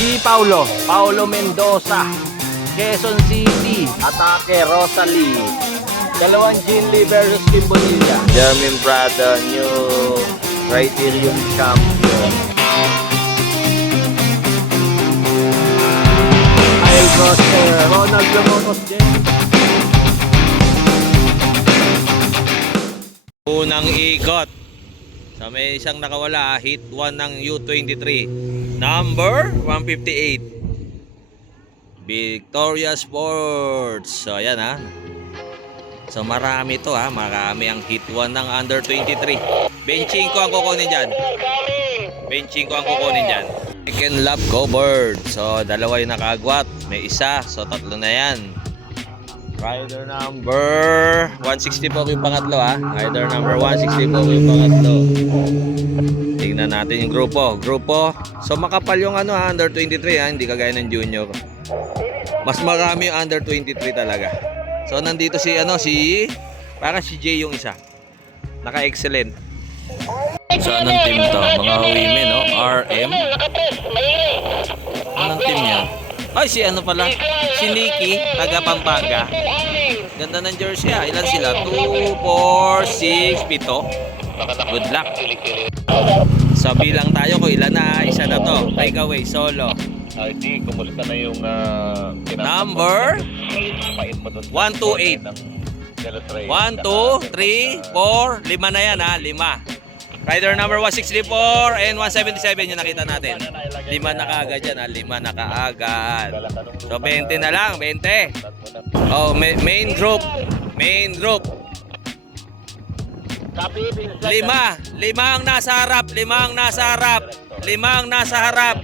Si Paulo Mendoza, Quezon City, atake Rosalie. Dalawang Jean Lee versus Kim Bonilla. Jermaine Prada, new Criterium champion. Kyle Coster, Ronald Lamotos James. Unang ikot. So may isang nakawala, hit 1 ng U23. Number 158. Victoria Sports. So ayan ha. So marami to ha. Marami ang hit 1 ng under 23. Benching ko ang kukunin dyan. Benching ko ang kukunin dyan. Second lap covered. So dalawa yung nakagwat. May isa. So tatlo na yan. Rider number 160 po yung pangatlo ha. Rider number 160 po yung pangatlo. Tingnan natin yung grupo. So makapal yung ano ha, under 23 ha. Hindi kagaya ng junior. Mas marami yung under 23 talaga. So nandito si para si Jay yung isa. Naka-excellent. So anong team to? Mga women no? RM. Anong team niya? Ay si pala? Si Nikki, taga Pampanga. Ganda ng jersey ha. Ilan sila? 2, 4, 6, 7. Good luck. So bilang tayo kung ilan na. Isa na to. Breakaway, solo. RD, kumusta na yung number 128. 1, 2, 3, 4, 5 na yan ha. 5. Rider number 164 and 177 yung nakita natin. 5 na kaagad yan ha. 5 na kaagad. So 20 na lang. 20. Oh, main group. 5 ang nasa harap. 5 ang nasa harap.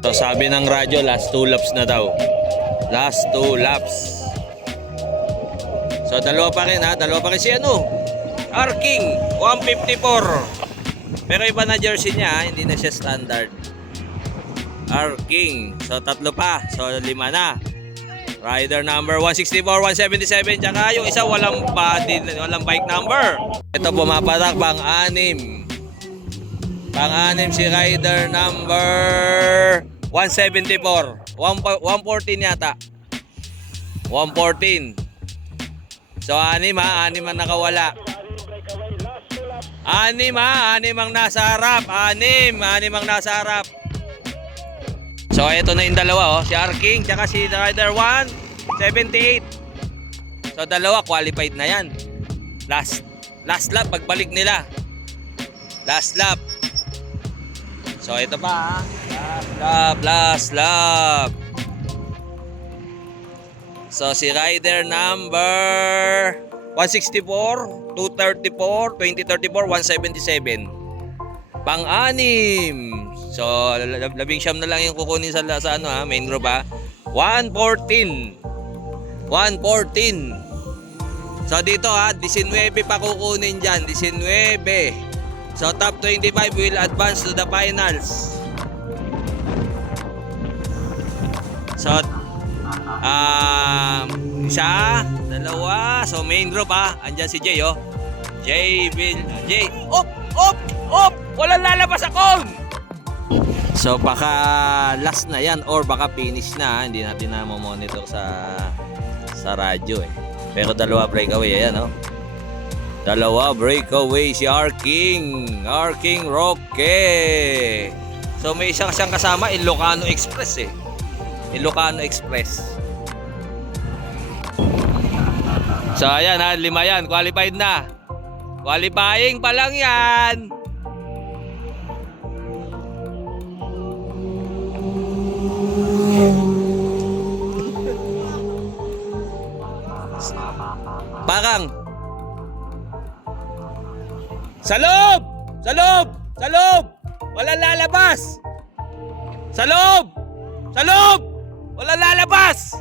So sabi ng radyo, last 2 laps na daw. Last 2 laps. So dalawa pa rin ha. Si Arking 154. Pero iba na jersey niya, hindi na siya standard. Arking. So tatlo pa. So 5 na. Rider number 164, 177. Tsaka yung isa walang body, walang bike number. Ito pumapatak pang-6. Pang-6 si rider number 174. 114 yata. 114. So 6 ang nakawala. 6 ang nasa harap. 6 ang nasa harap. So ito na yung dalawa si Arking tsaka si rider 178. So dalawa qualified na yan. Last lap pagbalik nila. Last lap. So ito pa last lap. So si rider number 164, 234, 2034, 177. Pang-6. So 19 na lang yung kukunin sa main group ha. 114. So dito ha, 19 pa kukunin dyan. 19. So top 25 will advance to the finals. So isa, dalawa. So main group ha. Andyan si Jay Jay. Walang lalabas ako. So baka last na yan or baka finish na. Hindi natin na monitor sa radyo Pero dalawa breakaway ayan Dalawa breakaway si Arking Roque. So may isang siyang kasama Ilocano Express Ilocano Express. So ayan 5 yan, qualified na. Qualifying pa lang yan. Parang sa loob! Walang lalabas! Sa loob! Walang lalabas!